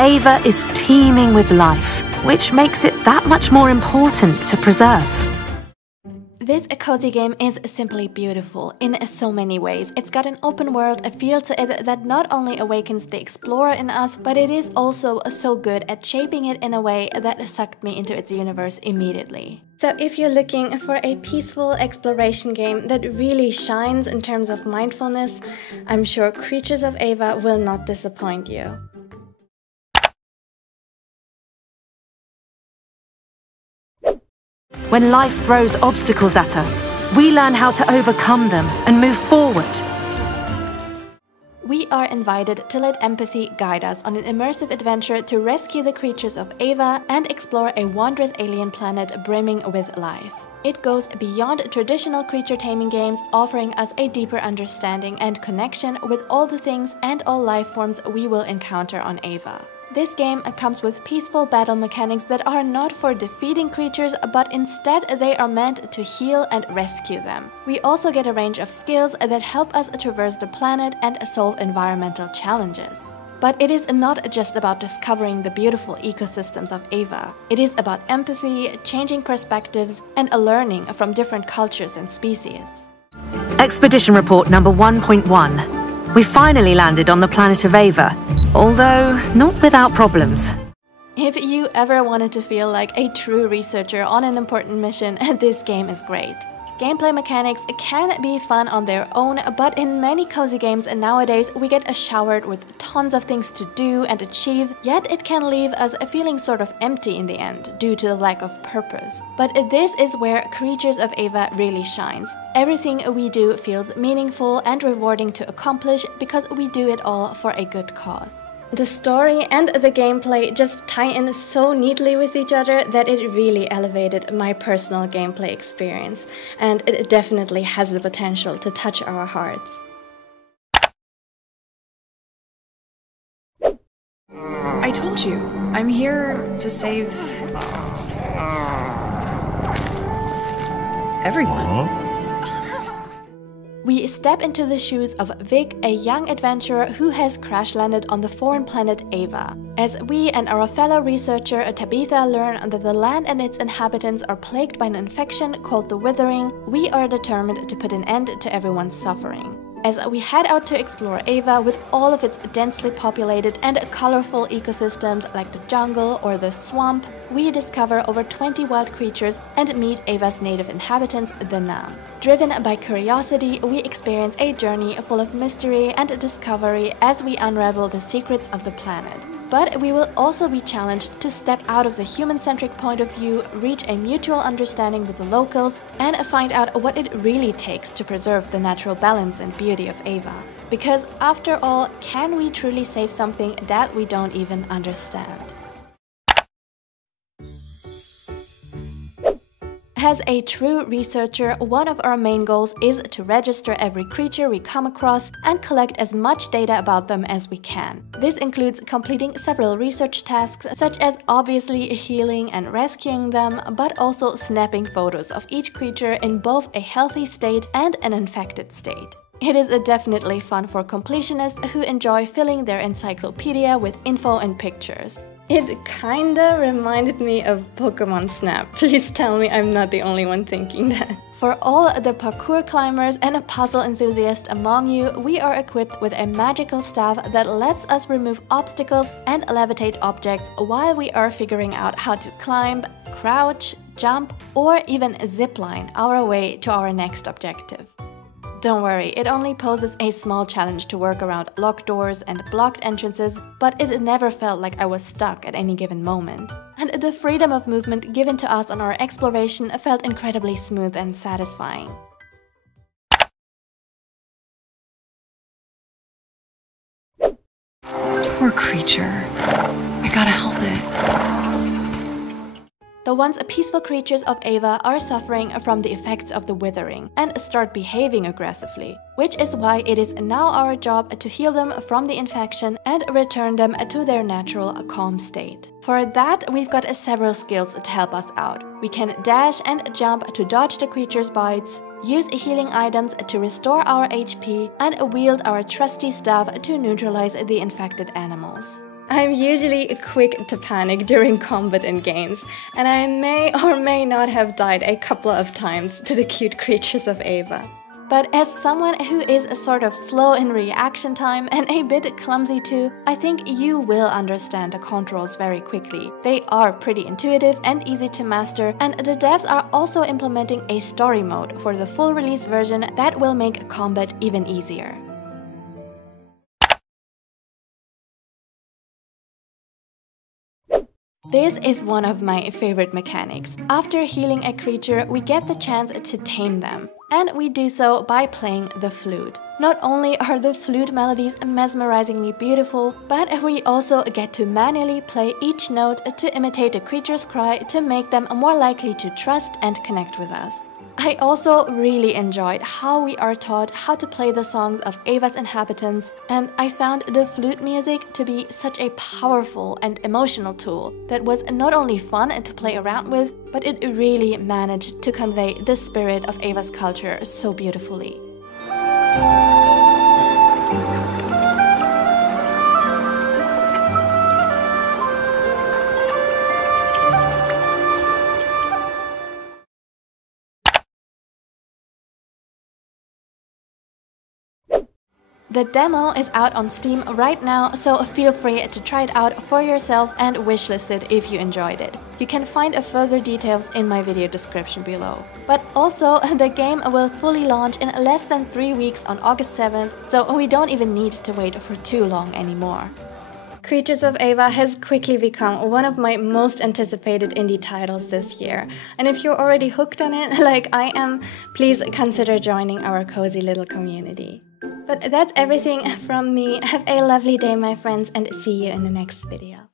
Ava is teeming with life, which makes it that much more important to preserve. This cozy game is simply beautiful in so many ways. It's got an open world, a feel to it that not only awakens the explorer in us, but it is also so good at shaping it in a way that sucked me into its universe immediately. So if you're looking for a peaceful exploration game that really shines in terms of mindfulness, I'm sure Creatures of Ava will not disappoint you. When life throws obstacles at us, we learn how to overcome them and move forward. We are invited to let empathy guide us on an immersive adventure to rescue the creatures of Ava and explore a wondrous alien planet brimming with life. It goes beyond traditional creature taming games, offering us a deeper understanding and connection with all the things and all life forms we will encounter on Ava. This game comes with peaceful battle mechanics that are not for defeating creatures, but instead they are meant to heal and rescue them. We also get a range of skills that help us traverse the planet and solve environmental challenges. But it is not just about discovering the beautiful ecosystems of Ava. It is about empathy, changing perspectives, and learning from different cultures and species. Expedition report number 1.1. We finally landed on the planet of Ava, although not without problems. If you ever wanted to feel like a true researcher on an important mission, this game is great. Gameplay mechanics can be fun on their own, but in many cozy games nowadays we get showered with tons of things to do and achieve, yet it can leave us feeling sort of empty in the end due to the lack of purpose. But this is where Creatures of Ava really shines. Everything we do feels meaningful and rewarding to accomplish because we do it all for a good cause. The story and the gameplay just tie in so neatly with each other that it really elevated my personal gameplay experience, and it definitely has the potential to touch our hearts. I told you, I'm here to save everyone. We step into the shoes of Vic, a young adventurer who has crash-landed on the foreign planet Ava. As we and our fellow researcher Tabitha learn that the land and its inhabitants are plagued by an infection called the Withering, we are determined to put an end to everyone's suffering. As we head out to explore Ava with all of its densely populated and colorful ecosystems like the jungle or the swamp, we discover over 20 wild creatures and meet Ava's native inhabitants, the Nam. Driven by curiosity, we experience a journey full of mystery and discovery as we unravel the secrets of the planet. But we will also be challenged to step out of the human-centric point of view, reach a mutual understanding with the locals, and find out what it really takes to preserve the natural balance and beauty of Ava. Because after all, can we truly save something that we don't even understand? As a true researcher, one of our main goals is to register every creature we come across and collect as much data about them as we can. This includes completing several research tasks, such as obviously healing and rescuing them, but also snapping photos of each creature in both a healthy state and an infected state. It is definitely fun for completionists who enjoy filling their encyclopedia with info and pictures. It kinda reminded me of Pokemon Snap. Please tell me I'm not the only one thinking that. For all the parkour climbers and puzzle enthusiasts among you, we are equipped with a magical staff that lets us remove obstacles and levitate objects while we are figuring out how to climb, crouch, jump, or even zipline our way to our next objective. Don't worry, it only poses a small challenge to work around locked doors and blocked entrances, but it never felt like I was stuck at any given moment. And the freedom of movement given to us on our exploration felt incredibly smooth and satisfying. Poor creature. I gotta help it. The once peaceful creatures of Ava are suffering from the effects of the Withering and start behaving aggressively, which is why it is now our job to heal them from the infection and return them to their natural calm state. For that, we've got several skills to help us out. We can dash and jump to dodge the creature's bites, use healing items to restore our HP, and wield our trusty staff to neutralize the infected animals. I'm usually quick to panic during combat in games, and I may or may not have died a couple of times to the cute Creatures of Ava. But as someone who is sort of slow in reaction time and a bit clumsy too, I think you will understand the controls very quickly. They are pretty intuitive and easy to master, and the devs are also implementing a story mode for the full release version that will make combat even easier. This is one of my favorite mechanics. After healing a creature, we get the chance to tame them. And we do so by playing the flute. Not only are the flute melodies mesmerizingly beautiful, but we also get to manually play each note to imitate a creature's cry to make them more likely to trust and connect with us. I also really enjoyed how we are taught how to play the songs of Ava's inhabitants, and I found the flute music to be such a powerful and emotional tool that was not only fun to play around with, but it really managed to convey the spirit of Ava's culture so beautifully. The demo is out on Steam right now, so feel free to try it out for yourself and wishlist it if you enjoyed it. You can find further details in my video description below. But also, the game will fully launch in less than 3 weeks on August 7th, so we don't even need to wait for too long anymore. Creatures of Ava has quickly become one of my most anticipated indie titles this year. And if you're already hooked on it, like I am, please consider joining our cozy little community. But that's everything from me. Have a lovely day, my friends, and see you in the next video.